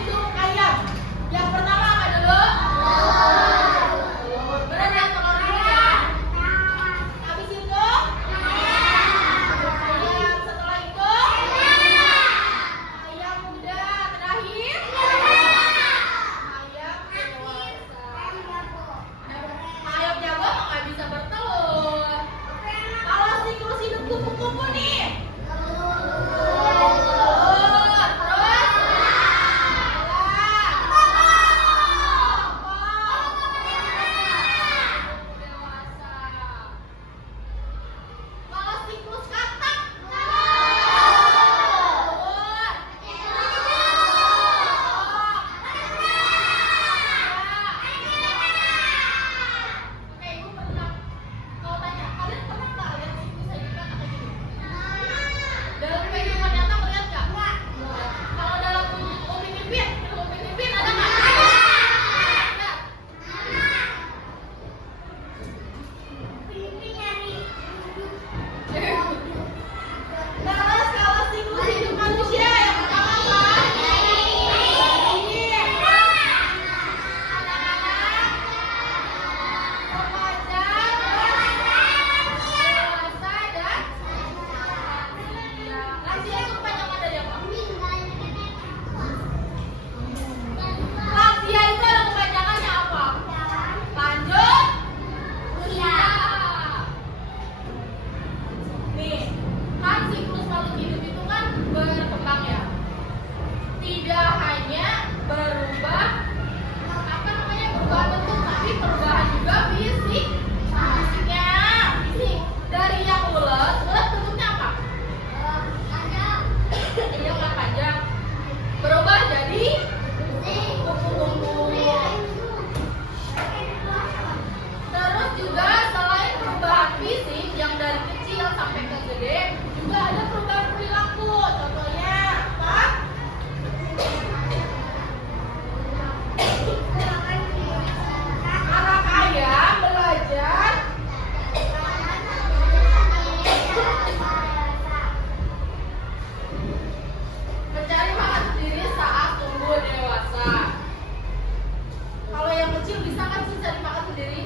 hidup ayam? Yang pertama apa dulu? Telur. Benar ya, telur dulu ya. Habis itu ayam. Setelah itu ayam muda. Terakhir ayam dewasa. Ayam jago nggak bisa bertelur. Kalau siklus hidup kupu-kupu nih. Dalam kehidupan nyata melihat nggak? Kalau dalam Upin Ipin ada nggak? Ada. Terus kalau siklus hidup manusia yang pertama apa? Anak-anak, remaja, dewasa, dan lansia itu kepanjangan dari apa? Lansia itu ada kepanjangannya apa? Lanjut usia. Nih, kan siklus makhluk hidup itu kan berkembang ya. Tidak hanya berubah berubah bentuk, tapi perubahan juga fisiknya. Dari yang ulet bentuknya apa? Iya, ulet panjang. Berubah jadi kupu-kupu. Terus juga selain perubahan fisik yang dari kecil sampai ke gede, juga ada perubahan perilaku. Contohnya apa? Anak ayam belajar mencari makan sendiri saat tumbuh dewasa. Kalau yang kecil bisa kan sih cari makan sendiri?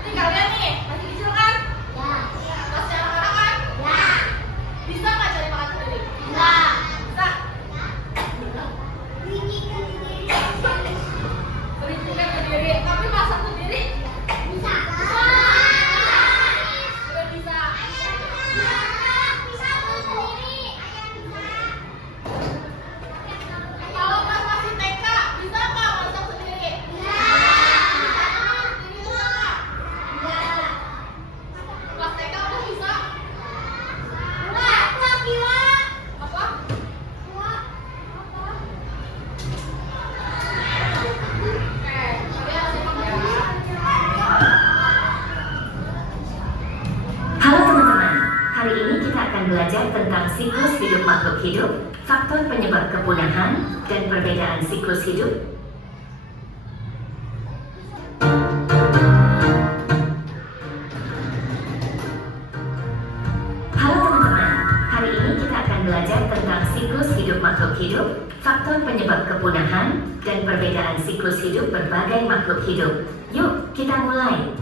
Ini kalian nih, masih kecil kan? Masih anak-anak kan? Bisa nggak cari makan sendiri? Bisa. Berikan sendiri, tapi masak sendiri? Bisa. Udah bisa. Kalau pas masih TK, bisa nggak masak sendiri? Pas TK udah bisa? Apa? Kalian simak ya. Halo teman-teman, hari ini kita akan belajar tentang siklus hidup makhluk hidup, faktor penyebab kepunahan, dan perbedaan siklus hidup. Halo teman-teman, hari ini kita akan belajar tentang siklus hidup makhluk hidup, faktor penyebab kepunahan, dan perbedaan siklus hidup berbagai makhluk hidup. Yuk, kita mulai.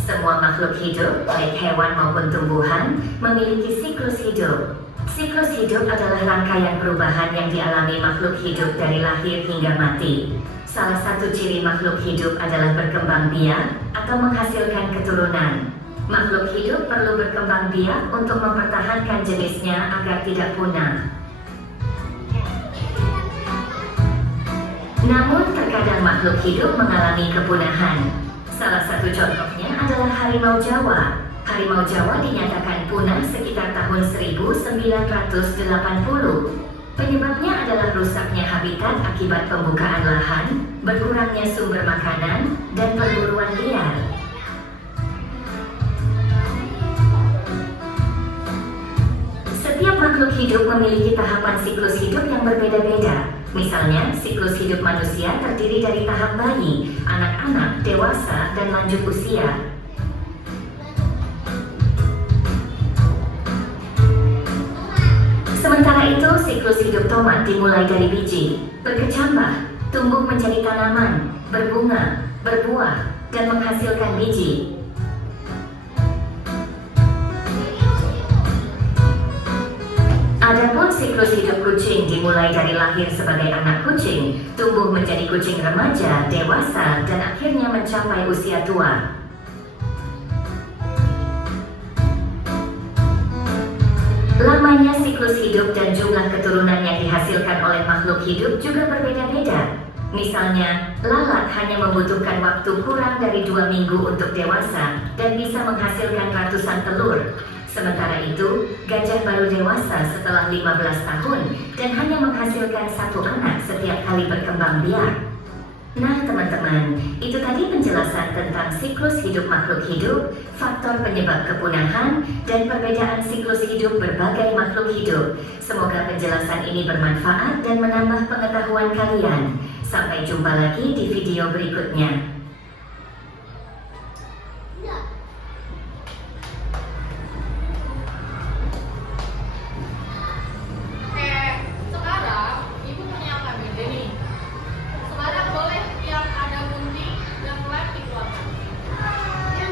Semua makhluk hidup, baik hewan maupun tumbuhan, memiliki siklus hidup. Siklus hidup adalah rangkaian perubahan yang dialami makhluk hidup dari lahir hingga mati. Salah satu ciri makhluk hidup adalah berkembang biak atau menghasilkan keturunan. Makhluk hidup perlu berkembang biak untuk mempertahankan jenisnya agar tidak punah. Namun, terkadang makhluk hidup mengalami kepunahan. Salah satu contohnya adalah harimau Jawa. Harimau Jawa dinyatakan punah sekitar tahun 1980. Penyebabnya adalah rusaknya habitat akibat pembukaan lahan, berkurangnya sumber makanan, dan perburuan liar. Setiap makhluk hidup memiliki tahapan siklus hidup yang berbeda-beda. Misalnya, siklus hidup manusia terdiri dari tahap bayi, anak-anak, dewasa, dan lanjut usia. Sementara Sementara itu, siklus hidup tomat dimulai dari biji, berkecambah, tumbuh menjadi tanaman, berbunga, berbuah, dan menghasilkan biji. Adapun siklus hidup kucing dimulai dari lahir sebagai anak kucing, tumbuh menjadi kucing remaja, dewasa, dan akhirnya mencapai usia tua. Lamanya siklus hidup dan jumlah keturunan yang dihasilkan oleh makhluk hidup juga berbeda-beda. Misalnya, lalat hanya membutuhkan waktu kurang dari 2 minggu untuk dewasa dan bisa menghasilkan ratusan telur. Sementara itu, gajah baru dewasa setelah 15 tahun dan hanya menghasilkan 1 anak setiap kali berkembang biak. Nah teman-teman, itu tadi penjelasan tentang siklus hidup makhluk hidup, faktor penyebab kepunahan, dan perbedaan siklus hidup berbagai makhluk hidup. Semoga penjelasan ini bermanfaat dan menambah pengetahuan kalian. Sampai jumpa lagi di video berikutnya. Oke, sekarang ibu punya apa nih? Sekarang boleh yang ada gunting yang lem dikeluarkan. Ya.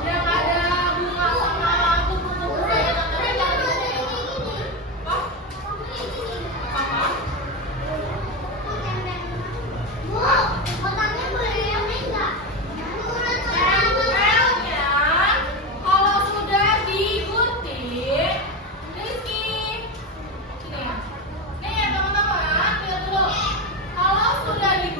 Yang ada bunga sama kupu-kupu ya, apa? Apa? Tempelnya kalau sudah digunting, Rizky, sini ya. Nih ya teman-teman, lihat dulu. Kalau sudah digunting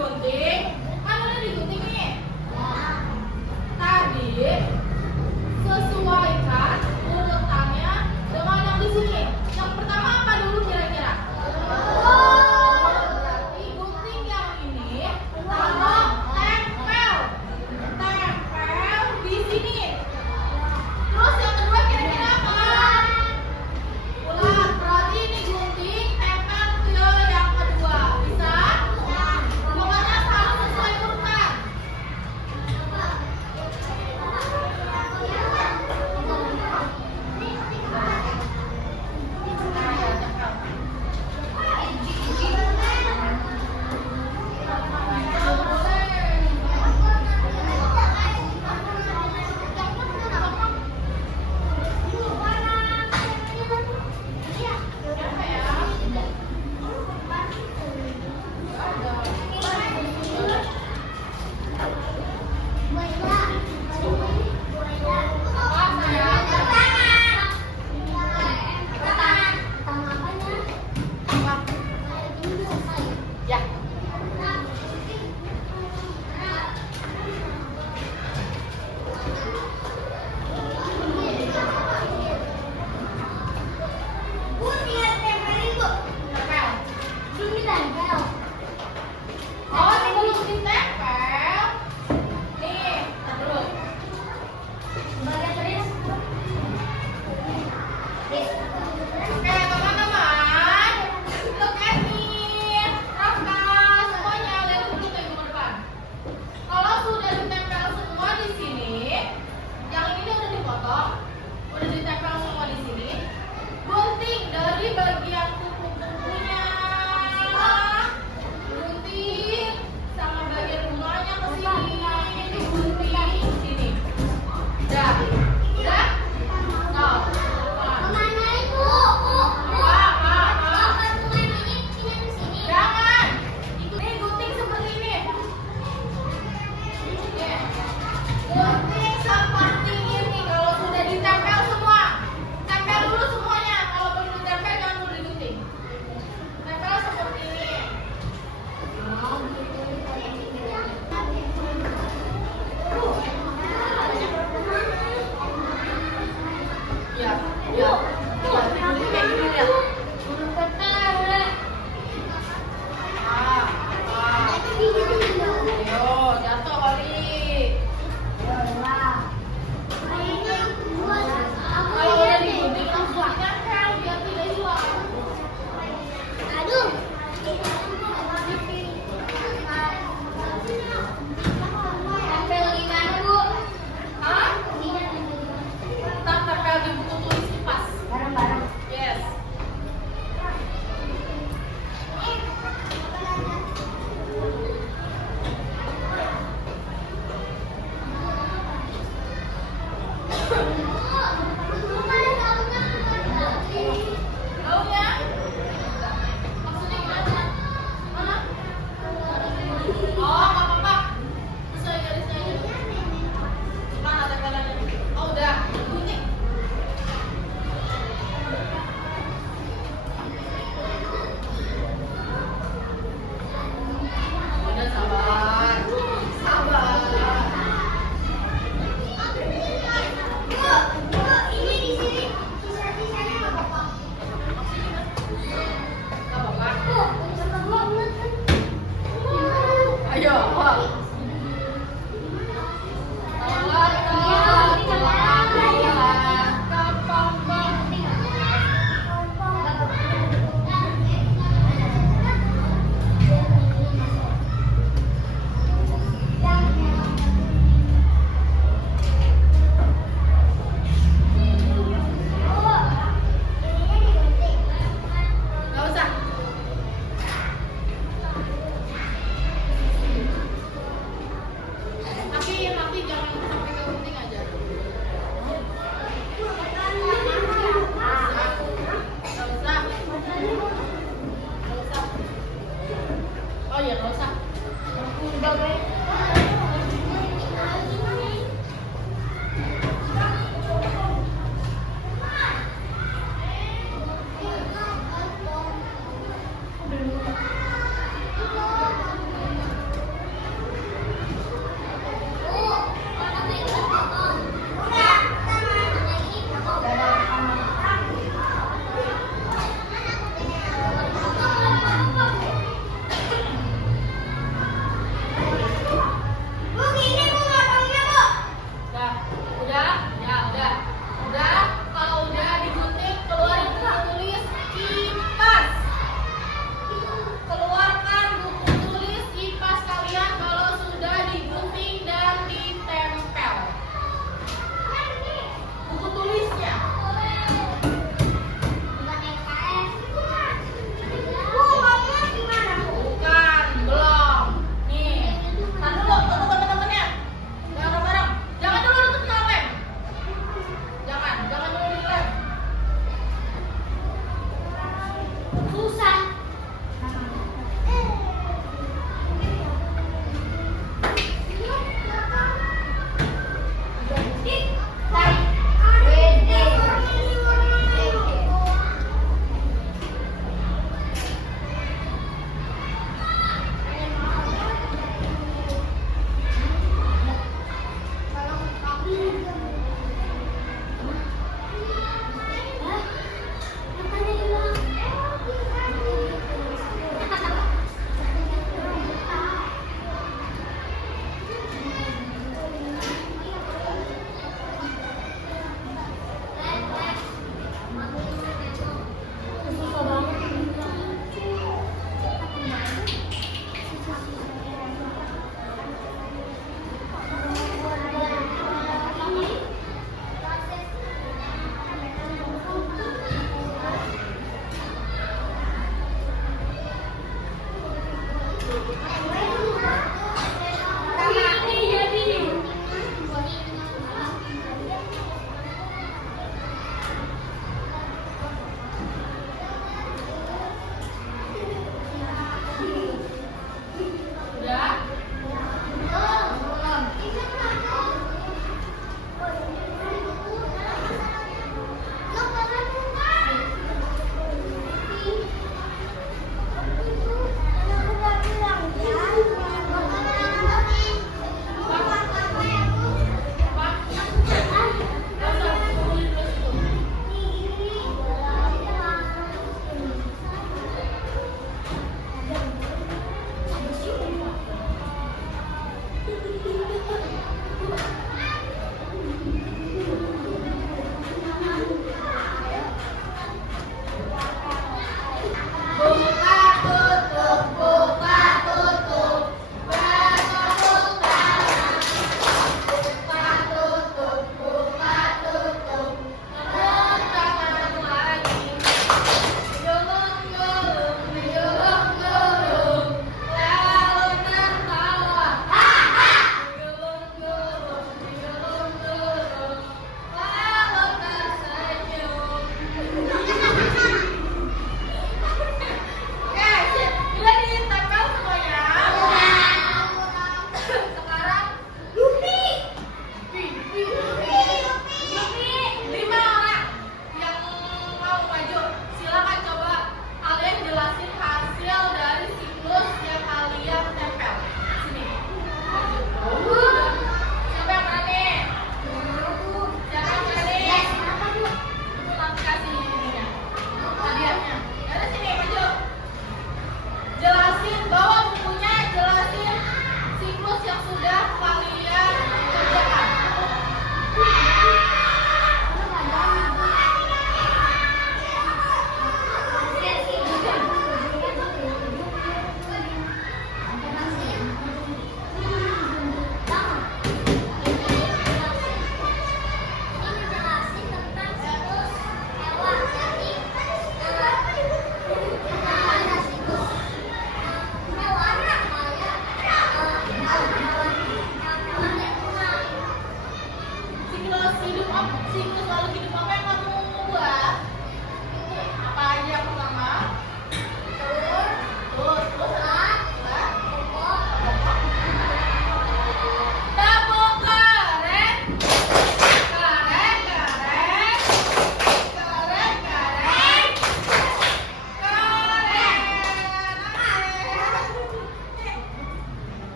Susah.